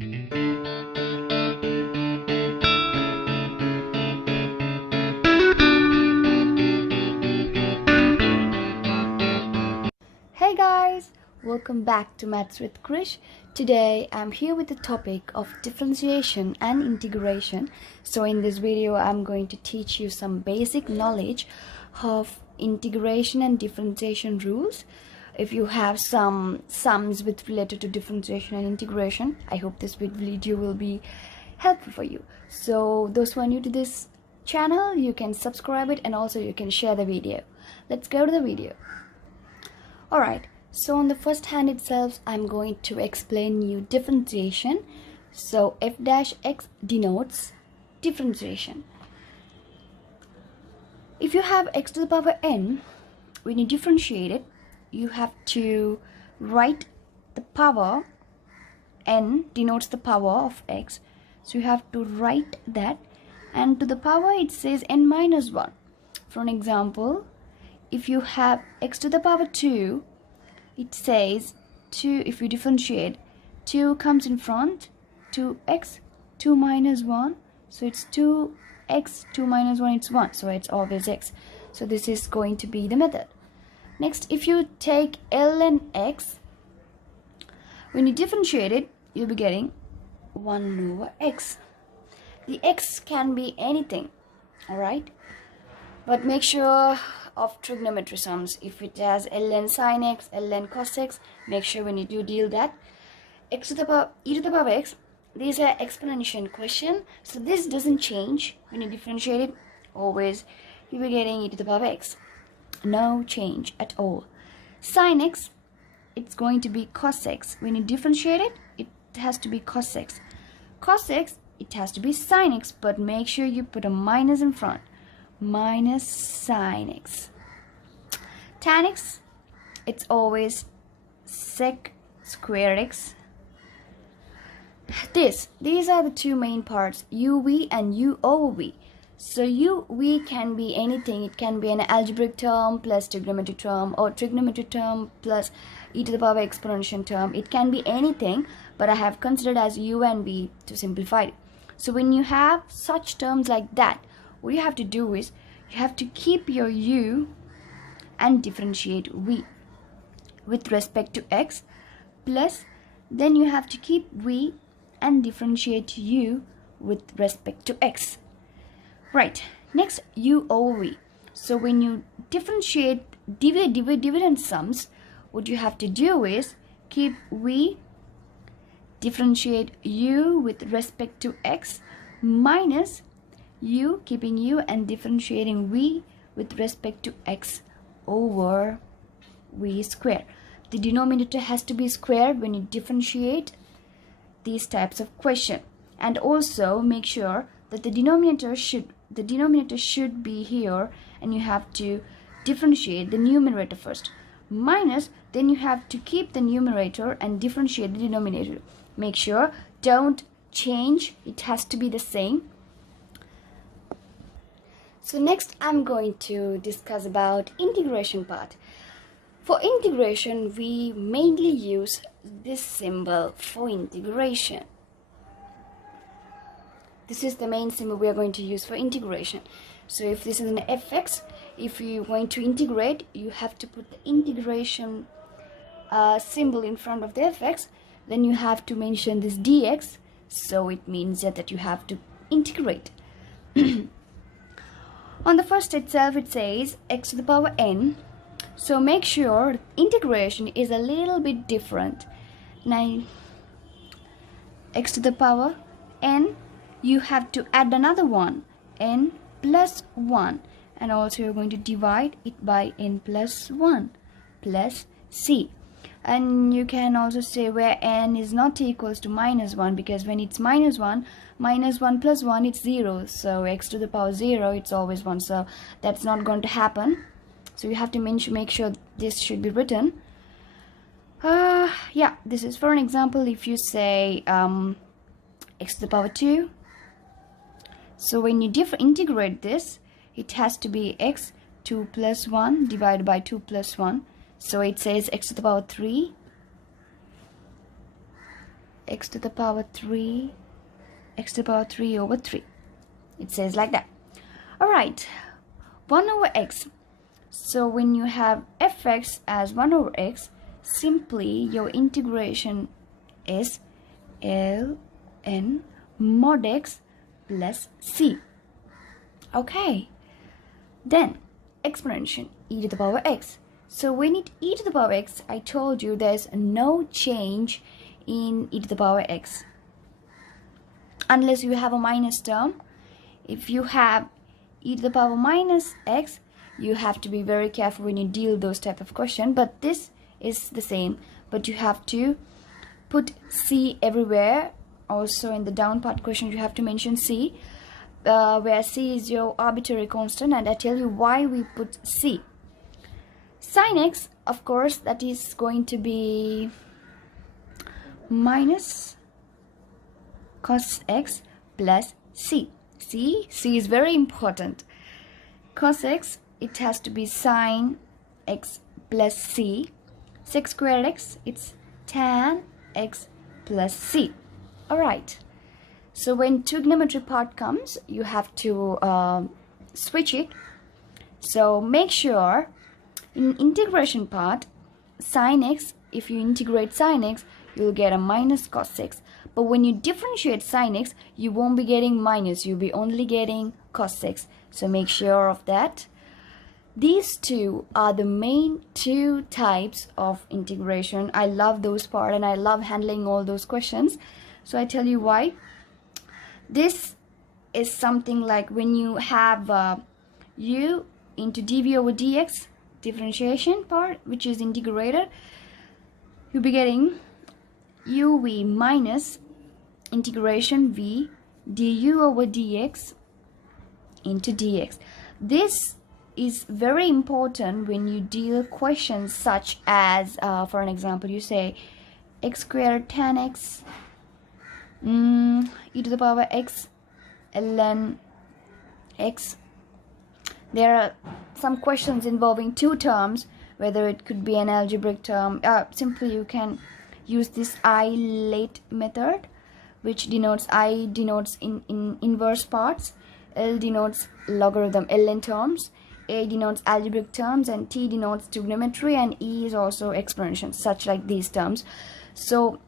Hey guys, welcome back to Maths with Krish. Today I'm here with the topic of differentiation and integration. So in this video I'm going to teach you some basic knowledge of integration and differentiation rules. If you have some sums with related to differentiation and integration, I hope this video will be helpful for you. So those who are new to this channel, you can subscribe it and also you can share the video. Let's go to the video. Alright, so on the first hand itself, I'm going to explain you differentiation. So f dash x denotes differentiation. If you have x to the power n, when you differentiate it, you have to write the power. N denotes the power of x. So you have to write that, and to the power it says n minus 1. For an example, if you have x to the power 2, it says 2, if you differentiate, 2 comes in front, 2x, 2 minus 1, so it's 2x, 2 minus 1, it's 1, so it's always x. So this is going to be the method. Next, if you take ln x, when you differentiate it, you'll be getting 1 over x. The x can be anything, alright? But make sure of trigonometry sums. If it has ln sin x, ln cos x, make sure when you do deal that. X to the power, e to the power x, these are exponential question. So this doesn't change when you differentiate it. Always you'll be getting e to the power x. No change at all. Sin x, it's going to be cos x. When you differentiate it, it has to be cos x. Cos x, it has to be sin x, but make sure you put a minus in front. Minus sin x. Tan x, it's always sec square x. These are the two main parts, uv and u over v. So uv can be anything. It can be an algebraic term plus trigonometric term, or trigonometric term plus e to the power exponential term. It can be anything, but I have considered as u and v to simplify it. So when you have such terms like that, what you have to do is you have to keep your u and differentiate v with respect to x, plus then you have to keep v and differentiate u with respect to x. Right, next u over v. So when you differentiate dividend sums, what you have to do is keep v, differentiate u with respect to x, minus u, keeping u and differentiating v with respect to x over v square. The denominator has to be squared when you differentiate these types of question, and also make sure that the denominator should be here, and you have to differentiate the numerator first, minus then you have to keep the numerator and differentiate the denominator. Make sure don't change, it has to be the same. So next I'm going to discuss about integration part. For integration, we mainly use this symbol for integration. This is the main symbol we are going to use for integration. So if this is an fx, if you're going to integrate, you have to put the integration symbol in front of the fx. Then you have to mention this dx, so it means that you have to integrate. On the first itself, it says x to the power n. So make sure integration is a little bit different. Now, x to the power n, you have to add another one, n plus 1. And also you're going to divide it by n plus 1 plus c. And you can also say where n is not equals to minus 1, because when it's minus 1 plus 1, it's 0. So x to the power 0, it's always 1. So that's not going to happen. So you have to make sure this should be written. Yeah, this is for an example. If you say x to the power 2, so when you integrate this, it has to be x 2 plus 1 divided by 2 plus 1. So it says x to the power 3, x to the power 3, x to the power 3 over 3. It says like that. Alright, 1 over x. So when you have fx as 1 over x, simply your integration is ln mod x plus c. Okay, then exponential e to the power x. So when it e to the power x, I told you there's no change in e to the power x unless you have a minus term. If you have e to the power minus x, you have to be very careful when you deal those type of question. But this is the same, but you have to put c everywhere. Also in the down part question you have to mention c, where c is your arbitrary constant, and I tell you why we put c. Sin x, of course, that is going to be minus cos x plus c. C is very important. Cos x, it has to be sin x plus c. Sec squared x, it's tan x plus c. Alright, so when trigonometry part comes, you have to switch it. So make sure in integration part, sin x, if you integrate sin x, you'll get a minus cos x. But when you differentiate sin x, you won't be getting minus, you'll be only getting cos x. So make sure of that. These two are the main two types of integration. I love those part and I love handling all those questions. So I tell you why. This is something like when you have u into dv over dx, differentiation part, which is integrated, you'll be getting uv minus integration v du over dx into dx. This is very important when you deal questions such as, for an example, you say x squared tan x e to the power x ln x. There are some questions involving two terms, whether it could be an algebraic term. Simply you can use this I-late method, which denotes I denotes in inverse parts, L denotes logarithm ln terms, A denotes algebraic terms, and T denotes trigonometry, and E is also exponential, such like these terms. So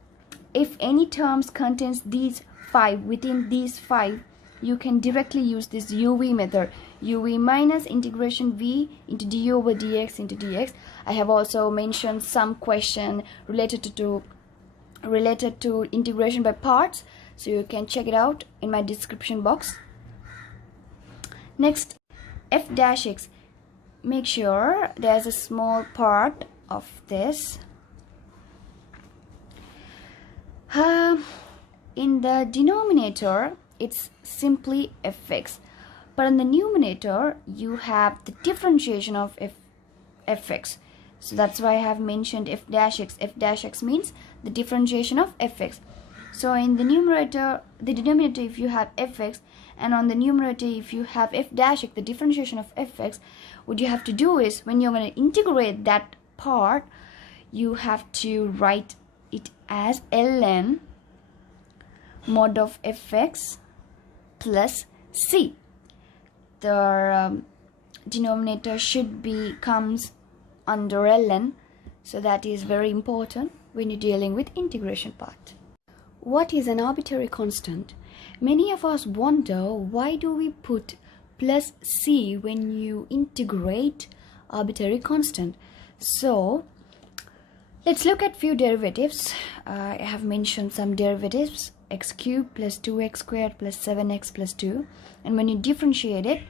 if any terms contains these 5, within these 5, you can directly use this UV method, UV minus integration V into du over dx into dx. I have also mentioned some question related to integration by parts, so you can check it out in my description box. Next, f dash x. Make sure there's a small part of this. In the denominator, it's simply fx, but in the numerator, you have the differentiation of fx. So that's why I have mentioned f dash x. F dash x means the differentiation of fx. So in the numerator, the denominator, if you have fx, and on the numerator, if you have f dash x, the differentiation of fx, what you have to do is, when you're going to integrate that part, you have to write it as ln mod of fx plus c. The denominator should be comes under ln, so that is very important when you're dealing with integration part. What is an arbitrary constant? Many of us wonder, why do we put plus c when you integrate arbitrary constant? So let's look at few derivatives. I have mentioned some derivatives: x cubed plus 2x squared plus 7x plus 2, and when you differentiate it,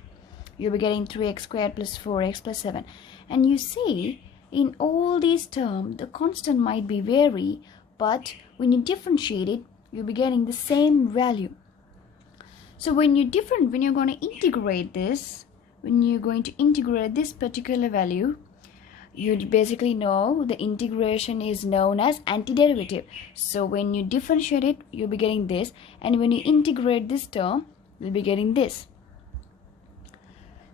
you'll be getting 3x squared plus 4x plus 7. And you see, in all these terms, the constant might be vary, but when you differentiate it, you'll be getting the same value. So when you're going to integrate this, particular value, you basically know the integration is known as antiderivative. So when you differentiate it, you'll be getting this, and when you integrate this term, you'll be getting this.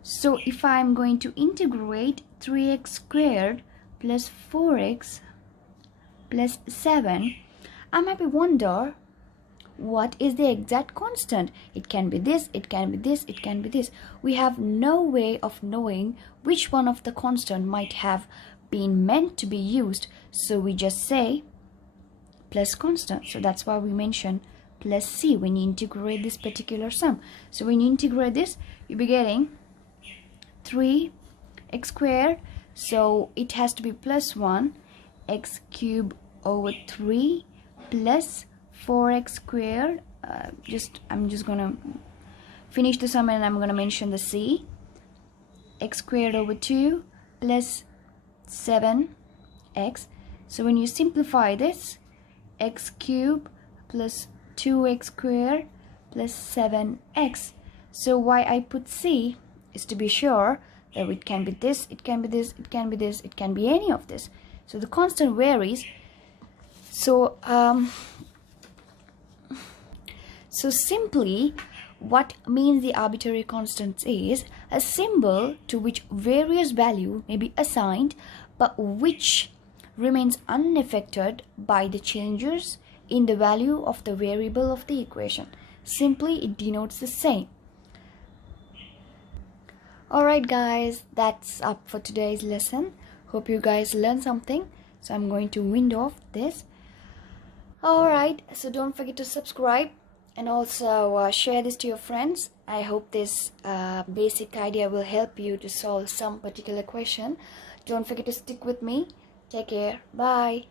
So if I'm going to integrate 3x squared plus 4x plus 7, I might be wonder what is the exact constant. It can be this, it can be this, it can be this. We have no way of knowing which one of the constant might have been meant to be used, so we just say plus constant. So that's why we mention plus c when you integrate this particular sum. So when you integrate this, you'll be getting 3x squared, so it has to be plus 1 x cubed over 3 plus 4x squared. I'm just gonna finish the sum and I'm gonna mention the c. X squared over 2 plus 7x. So when you simplify this, x cubed plus 2x squared plus 7x. So why I put c is to be sure that it can be this, it can be this, it can be this, it can be any of this. So the constant varies. So simply what means the arbitrary constants is a symbol to which various value may be assigned but which remains unaffected by the changes in the value of the variable of the equation. Simply it denotes the same. Alright guys, that's up for today's lesson. Hope you guys learned something. So I'm going to wind off this. Alright, so don't forget to subscribe and also share this to your friends. I hope this basic idea will help you to solve some particular question. Don't forget to stick with me. Take care. Bye.